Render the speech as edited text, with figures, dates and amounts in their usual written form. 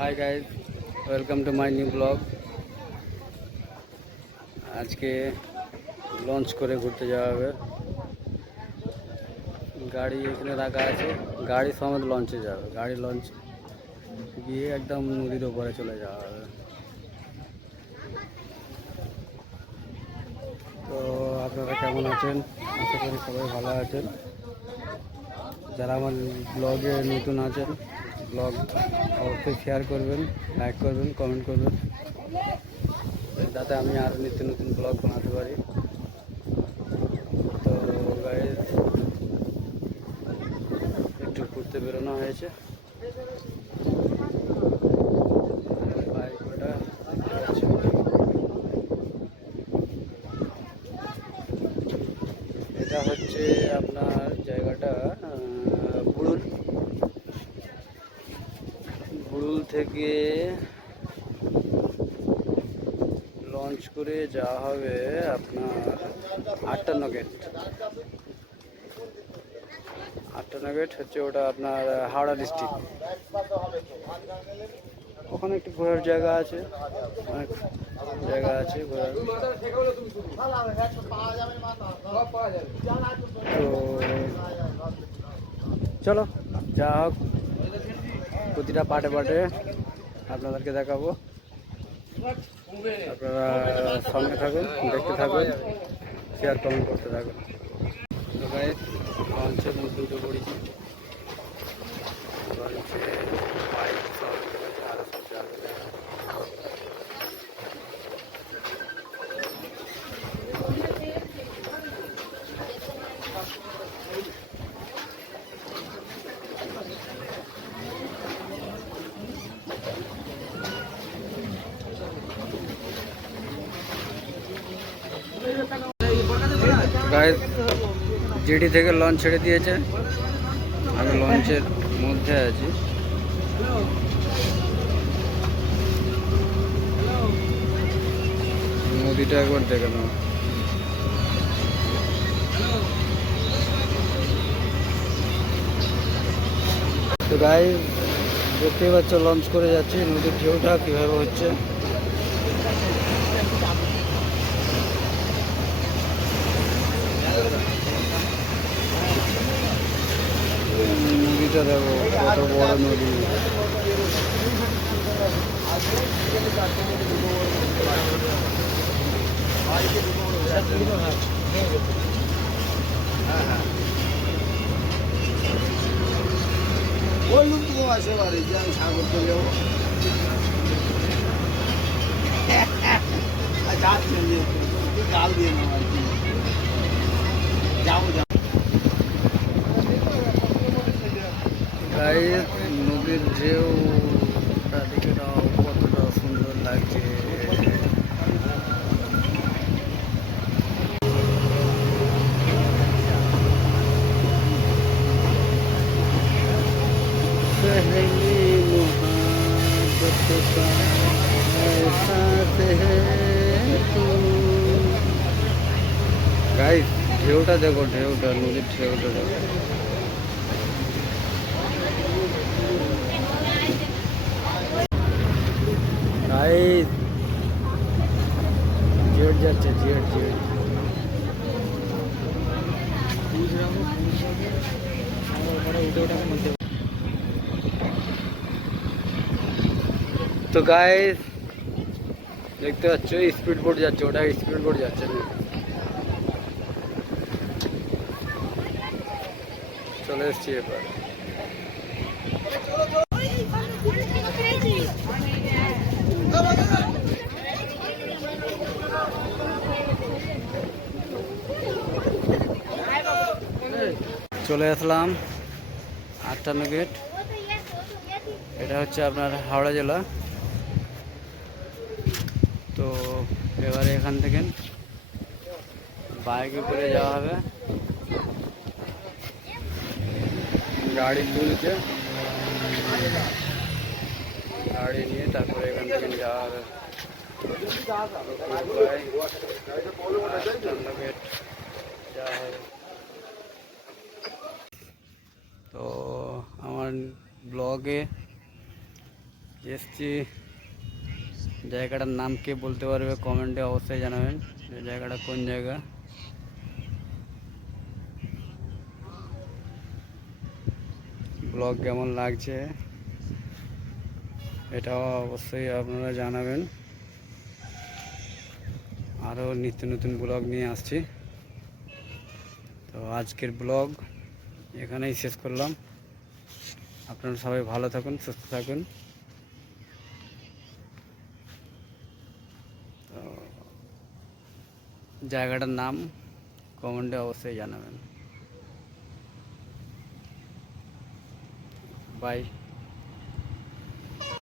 Hi guys, welcome to my new blog. আজকে launch করে ঘুরতে যাওয়া হবে। গাড়ি এখানে রাখা আছে, গাড়ি সমেত লঞ্চে যাবে। গাড়ি লঞ্চ গিয়ে একদম নদীর ওপরে চলে যাওয়া হবে। তো আপনারা কেমন আছেন? আশা করি সবাই ভালো আছেন। যারা আমার ব্লগে নতুন আছেন, ব্লগ অবশ্যই শেয়ার করবেন, লাইক করবেন, কমেন্ট করবেন, যাতে আমি আরও নিত্য নতুন ব্লগ বানাতে পারি। তো গাইজ, একটু ঘুরতে বেরোনো হয়েছে। বাইকটা এটা হচ্ছে আপনার জায়গাটা বুড়ুল থেকে লঞ্চ করে যাওয়া হবে আপনার 58 গেট। 58 গেট হচ্ছে ওটা আপনার হাওড়া ডিস্ট্রিক্ট। ওখানে একটু ঘোরার জায়গা আছে, অনেক জায়গা আছে ঘোরার। তো চলো, যা হোক, প্রতিটা পার্টে পার্টে আপনাদেরকে দেখাবো। আপনারা সঙ্গে থাকুন, দেখতে থাকুন, শেয়ার কমেন্ট করতে থাকুন। তো গাইস, লঞ্চের মধ্যে উঠে পড়েছি। লঞ্চে বাইক সব আরও সব যাবে। গাইস, জিডি থেকে লঞ্চ ছেড়ে দিয়েছে। আমি লঞ্চের মধ্যে আছি। নদীটা একবার দেখে নাও। তো গাইস, দেখতেই পাচ্ছ লঞ্চ করে যাচ্ছে। নদীর ঢেউটা কীভাবে হচ্ছে। নদীটা দেখো, কত বড় নদী। বললুম তো আসে বাড়ি যে আমি সাগর চলে যাবো। যাচ্ছেন জাল দিয়ে নেবো আর কি, যাবো যাবো। গাইস, নদীর ঢেউটা দেখে নাও, কতটা সুন্দর লাগছে। গাইস, ঢেউটা দেখো, ঢেউটা, নদীর ঢেউটা দেখো। গাইস, জেট যাচ্ছে, জেট জেট। তো গাইস, দেখতে পাচ্ছ স্পিড বোট যাচ্ছে, ওটা স্পিড বোট যাচ্ছে না। চলে এসছি এবার। চলে আসলাম 58 গেট। এটা হচ্ছে আপনার হাওড়া জেলা। তো এবারে এখান থেকে বাইকে করে যাওয়া হবে। গাড়ি তুলছে, গাড়ি নিয়ে তারপরে এখান থেকে যাওয়া হবে। যাওয়া হবে। তো আমার ব্লগে এসছি, জায়গাটার নাম কে বলতে পারবে কমেন্টে অবশ্যই জানাবেন যে জায়গাটা কোন জায়গা। ব্লগ কেমন লাগছে এটাও অবশ্যই আপনারা জানাবেন। আরও নিত্য নতুন ব্লগ নিয়ে আসছি। তো আজকের ব্লগ এখানেই শেষ করলাম। আপনারা সবাই ভালো থাকুন, সুস্থ থাকুন। তো জায়গাটার নাম কমেন্টে অবশ্যই জানাবেন। বাই।